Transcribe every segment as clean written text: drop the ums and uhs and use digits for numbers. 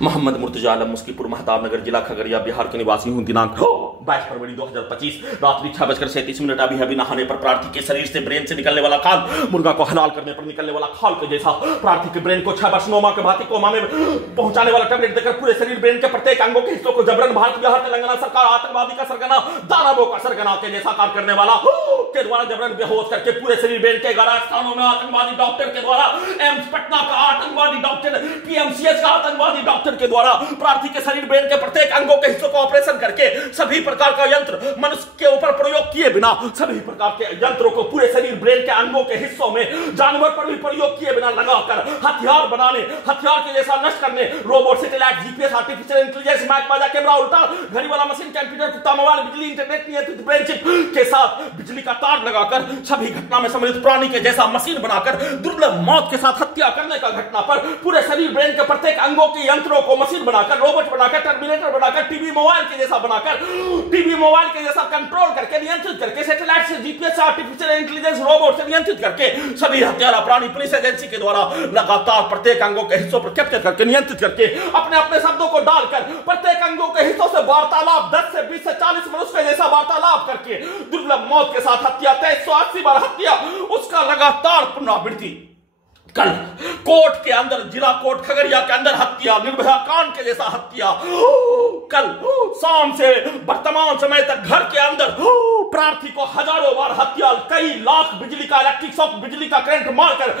मोहम्मद मुर्तजा आलम मुस्कीपुर महताब नगर जिला खगड़िया बिहार के निवासी हूं। दिनांक 22 फरवरी 2025 रात्रि 6:37 अभी अभी नहाने पर प्रार्थी के शरीर से ब्रेन से निकलने वाला खाल, मुर्गा को हलाल करने पर निकलने वाला खाल के जैसा प्रार्थी के ब्रेन को 6 वर्ष नोमा के भांति कोमा में पहुंचाने वाला टैबलेट देकर पूरे शरीर ब्रेन के प्रत्येक अंगों के हिस्सों को जबरन भारत बिहार तेलंगाना सरकार आतंकवादी का सरगना दानवों का सरगना के जैसा कार्य करने वाला के द्वारा जबरन बेहोश करके पूरे शरीर ब्रेन के 11 स्थानों में आतंकवादी डॉक्टर के द्वारा एम्स पटना का आतंकवादी डॉक्टर पीएमसीएच का आतंकवादी डॉक्टर के द्वारा प्रार्थी के शरीर ब्रेन के प्रत्येक अंगों के हिस्सों का ऑपरेशन करके सभी प्रकार का यंत्र मनुष्य के ऊपर प्रयोग किए बिना सभी प्रकार के यंत्रों को पूरे शरीर ब्रेन के अंगों के हिस्सों में जानवर पर भी प्रयोग किए बिना लगाकर हथियार बनाने, हथियार के जैसा नष्ट करने, robot, satellite, GPS, artificial intelligence, मैक बाजा, कैमरा, उल्टा घड़ी वाला मशीन, कंप्यूटर, कुत्ता, मोबाइल, बिजली, इंटरनेट नियंत्रित ब्रेन चिप के साथ बिजली का तार लगाकर सभी घटना में सम्मिलित प्राणी के जैसा मशीन बनाकर दुर्लभ मौत के साथ हत्या करने का घटना पर पूरे शरीर ब्रेन के प्रत्येक अंगों के यंत्रों को मशीन बनाकर, रोबोट बनाकर, टर्मिनेटर बनाकर, टीवी मोबाइल के जैसा बनाकर, टीवी मोबाइल के जैसा कंट्रोल करके, नियंत्रित करके, सैटेलाइट से, जीपीएस से, आर्टिफिशियल इंटेलिजेंस, रोबोट से नियंत्रित करके सभी हत्यारा प्राणी पुलिस एजेंसी के द्वारा लगातार प्रत्येक अंगों के हिस्सों पर कैप्चर करके, नियंत्रित करके, अपने अपने शब्दों को डालकर प्रत्येक अंगों के हिस्सों से वार्तालाप 10 से 20 से 40 मनुष्य जैसा वार्तालाप करके दुर्लभ मौत के साथ हत्या, 2380 बार हत्या, उसका लगातार पुनरावृत्ति। कल कोर्ट के अंदर, जिला कोर्ट खगड़िया के अंदर हत्या, निर्भया कांड के जैसा हत्या। कल शाम से वर्तमान समय तक घर के अंदर प्रार्थी को हजारों बार हत्या, कई लाख बिजली का इलेक्ट्रिक शॉक, बिजली का करंट मारकर,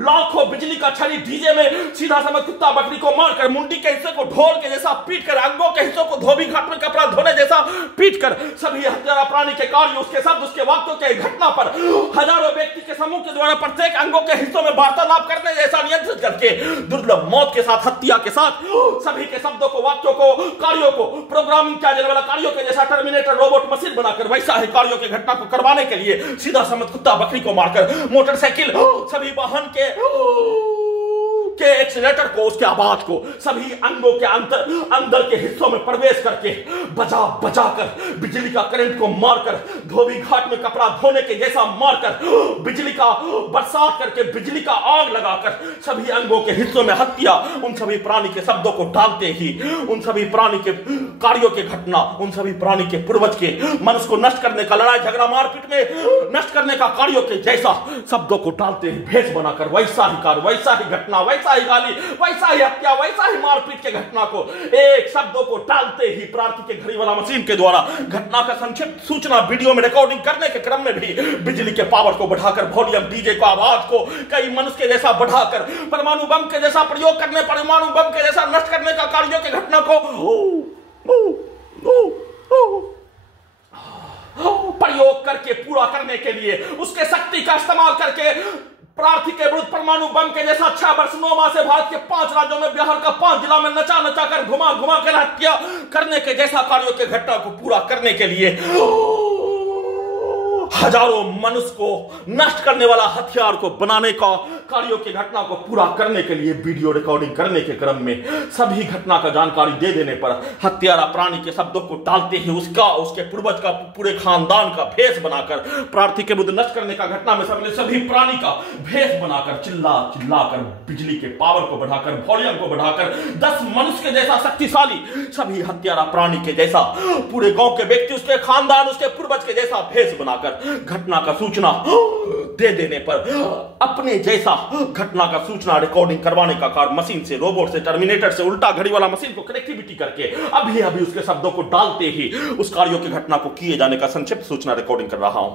लाखों बिजली का छड़ी डीजे में सीधा समझ कुत्ता बकरी को मारकर, मुंडी के हिस्से को ढोल के जैसा पीट कर, अंगों के हिस्सों को धोबी घाट में कपड़ा धोने जैसा पीट कर सभी हत्यारा प्राणी के कार्य, उसके शब्द, उसके वाक्यों के घटना पर हजारों व्यक्ति के समूह के द्वारा प्रत्येक अंगों के हिस्सों में वार्तालाप करने जैसा नियंत्रित करके दुर्लभ मौत के साथ, हत्या के साथ सभी के शब्दों को, वाक्यों को, कार्यों को, प्रोग्रामिंग किया जाने वाला कार्यों के जैसा टर्मिनेटर, रोबोट, मशीन बनाकर वैसा ही कार्यों की घटना को करवाने के लिए सीधा समझ कुत्ता बकरी को मारकर, मोटरसाइकिल, सभी वाहन के एक्सीलेटर को, उसके आवाज को सभी अंगों के अंदर के हिस्सों में प्रवेश करके बजा बजा कर बिजली का करंट को मारकर, धोबी घाट में कपड़ा धोने के जैसा मारकर, बिजली का बरसात करके, बिजली का आग लगाकर सभी अंगों के हिस्सों में हत्या, उन सभी प्राणी के शब्दों को डालते ही, उन सभी प्राणी के कार्यों के घटना, उन सभी प्राणी के पूर्वज के मनुष्य को नष्ट करने का, लड़ाई झगड़ा मारपीट में नष्ट करने का कार्यों के जैसा शब्दों को डालते ही भेष बनाकर वैसा ही कार्य, वैसा ही घटना, वैसा ही गाली, वैसा ही हत्या, वैसा ही मारपीट के घटना को एक शब्दों को डालते ही प्रार्थी के घड़ी वाला मशीन के द्वारा घटना का संक्षिप्त सूचना वीडियो में रिकॉर्डिंग करने के क्रम में भी बिजली के पावर को बढ़ाकर, वॉल्यूम, डीजे को, आवाज को कई मनुष्य के जैसा बढ़ाकर, परमाणु बम के जैसा प्रयोग करने, परमाणु बम के जैसा नष्ट करने का कार्यों की घटना को प्रयोग करके पूरा करने के लिए उसके शक्ति का इस्तेमाल करके प्रार्थी के विरुद्ध परमाणु बम के जैसा 6 वर्ष 9 माह से भारत के 5 राज्यों में, बिहार का 5 जिला में नचा नचा कर, घुमा घुमा कर हत्या करने के जैसा कार्यों के घटना को पूरा करने के लिए हजारों मनुष्य को नष्ट करने वाला हथियार को बनाने का कार्यों की घटना को पूरा करने के लिए वीडियो रिकॉर्डिंग करने के क्रम में सभी घटना का जानकारी दे देने पर हत्यारा प्राणी के शब्दों को डालते ही उसका, उसके पूर्वज का, पूरे खानदान का भेष बनाकर प्रार्थी के विरुद्ध नष्ट करने का घटना में सभी प्राणी का भेष बनाकर, चिल्ला चिल्ला कर, बिजली के पावर को बढ़ाकर, वॉल्यूम को बढ़ाकर, 10 मनुष्य के जैसा शक्तिशाली सभी हत्यारा प्राणी के जैसा पूरे गांव के व्यक्ति, उसके खानदान, उसके पूर्वज के जैसा भेष बनाकर घटना का सूचना दे देने पर अपने जैसा घटना का सूचना रिकॉर्डिंग करवाने का कार्य मशीन से, रोबोट से, टर्मिनेटर से, उल्टा घड़ी वाला मशीन को कनेक्टिविटी करके अभी अभी उसके शब्दों को डालते ही उस कार्यों की घटना को किए जाने का संक्षिप्त सूचना रिकॉर्डिंग कर रहा हूं।